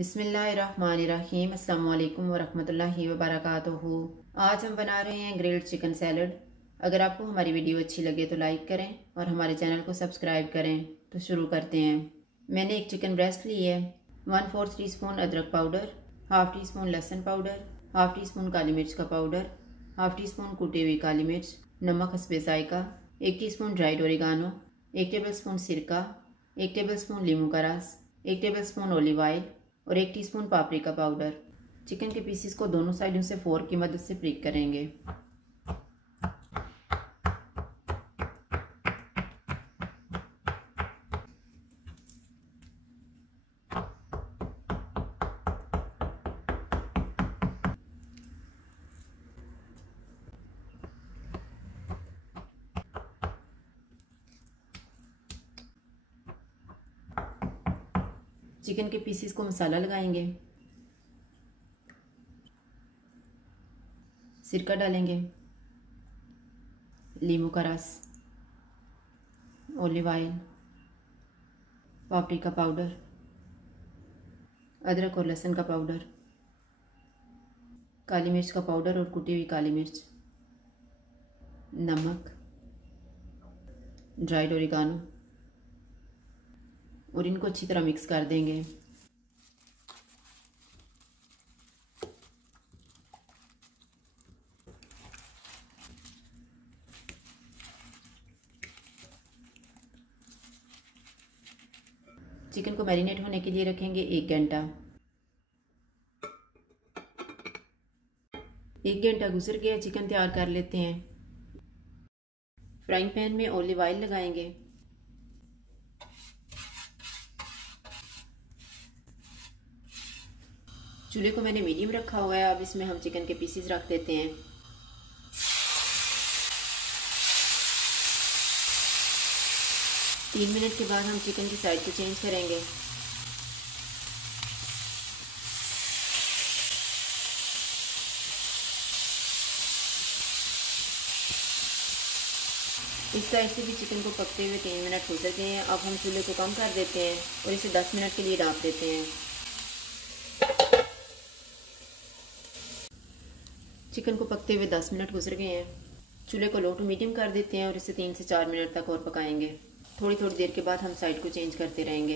बिस्मिल्लाहिर्रहमानिर्रहीम। अस्सलाम वालेकुम वरहमतुल्लाहि वबरकातुहू। आज हम बना रहे हैं ग्रिल्ड चिकन सैलड। अगर आपको हमारी वीडियो अच्छी लगे तो लाइक करें और हमारे चैनल को सब्सक्राइब करें। तो शुरू करते हैं। मैंने एक चिकन ब्रेस्ट ली है, 1/4 टीस्पून अदरक पाउडर, हाफ टी स्पून लहसुन पाउडर, हाफ टी स्पून काली मिर्च का पाउडर, हाफ टी स्पून कुटी हुई काली मिर्च, नमक हस्बे जायका, 1 टीस्पून ड्राइड ओरिगानो, 1 टेबलस्पून सिरका, 1 टेबलस्पून लीमू का रस, 1 टेबलस्पून ऑलिव ऑयल और 1 टीस्पून पापरिका पाउडर। चिकन के पीसेस को दोनों साइडों से फोर्क की मदद से प्रिक करेंगे। चिकन के पीसेस को मसाला लगाएंगे, सिरका डालेंगे, लीमू का रस, ऑलिव ऑयल, पापरिका पाउडर, अदरक और लहसुन का पाउडर, काली मिर्च का पाउडर और कुटी हुई काली मिर्च, नमक, ड्राइड ओरिगानो और इनको अच्छी तरह मिक्स कर देंगे। चिकन को मैरिनेट होने के लिए रखेंगे 1 घंटा। 1 घंटा गुजर गया, चिकन तैयार कर लेते हैं। फ्राइंग पैन में ऑलिव ऑयल लगाएंगे। चूल्हे को मैंने मीडियम रखा हुआ है। अब इसमें हम चिकन के पीसेस रख देते हैं। तीन मिनट के बाद हम चिकन की साइड को चेंज करेंगे। इस साइड से भी चिकन को पकते हुए 3 मिनट हो चुके हैं। अब हम चूल्हे को कम कर देते हैं और इसे 10 मिनट के लिए ढक देते हैं। चिकन को पकते हुए 10 मिनट गुजर गए हैं। चूल्हे को लो टू मीडियम कर देते हैं और इसे 3 से 4 मिनट तक और पकाएंगे। थोड़ी थोड़ी देर के बाद हम साइड को चेंज करते रहेंगे।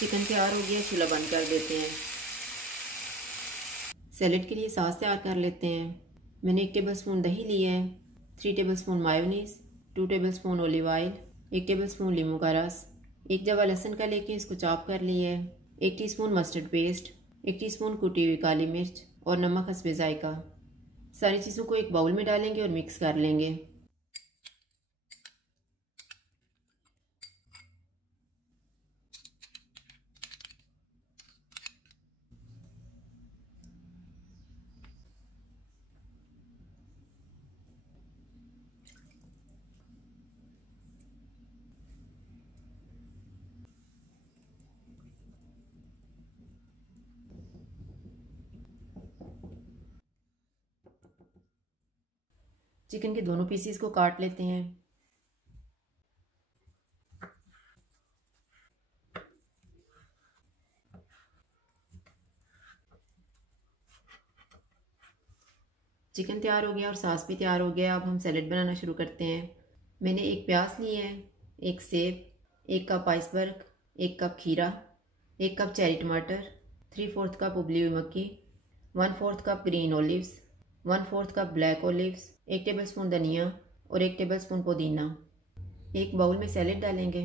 चिकन तैयार हो गया, चूल्हा बंद कर देते हैं। सैलेड के लिए सॉस तैयार कर लेते हैं। मैंने 1 टेबलस्पून दही लिया है, 3 tablespoon mayonnaise, 2 tablespoon olive oil, 1 tablespoon लीमू का रस, 1 जवा लहसुन का लेके इसको चॉप कर लिया है, 1 टीस्पून मस्टर्ड पेस्ट, 1 टीस्पून कुटी हुई काली मिर्च और नमक हस्बे जायका। सारी चीज़ों को एक बाउल में डालेंगे और मिक्स कर लेंगे। चिकन के दोनों पीसीस को काट लेते हैं। चिकन तैयार हो गया और सॉस भी तैयार हो गया। अब हम सैलेड बनाना शुरू करते हैं। मैंने 1 प्याज ली है, 1 सेब, 1 कप आइसबर्ग, 1 कप खीरा, 1 कप चेरी टमाटर, 3/4 कप उबली हुई मक्की, 1/4 cup green olives, 1/4 cup black olives, 1 tablespoon धनिया और 1 टेबलस्पून पुदीना। एक बाउल में सैलेड डालेंगे।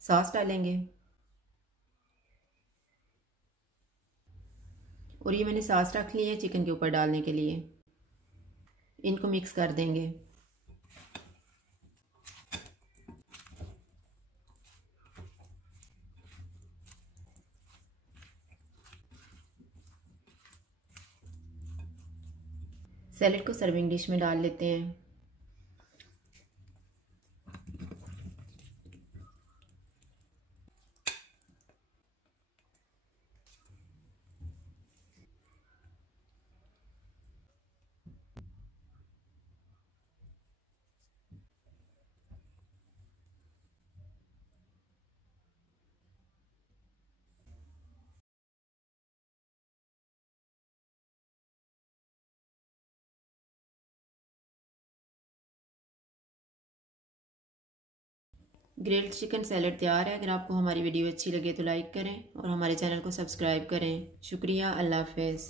सॉस डालेंगे और ये मैंने सॉस रख ली है चिकन के ऊपर डालने के लिए। इनको मिक्स कर देंगे। सैलेड को सर्विंग डिश में डाल लेते हैं। ग्रिल्ड चिकन सैलड तैयार है। अगर आपको हमारी वीडियो अच्छी लगे तो लाइक करें और हमारे चैनल को सब्सक्राइब करें। शुक्रिया। अल्लाह हाफ़िज़।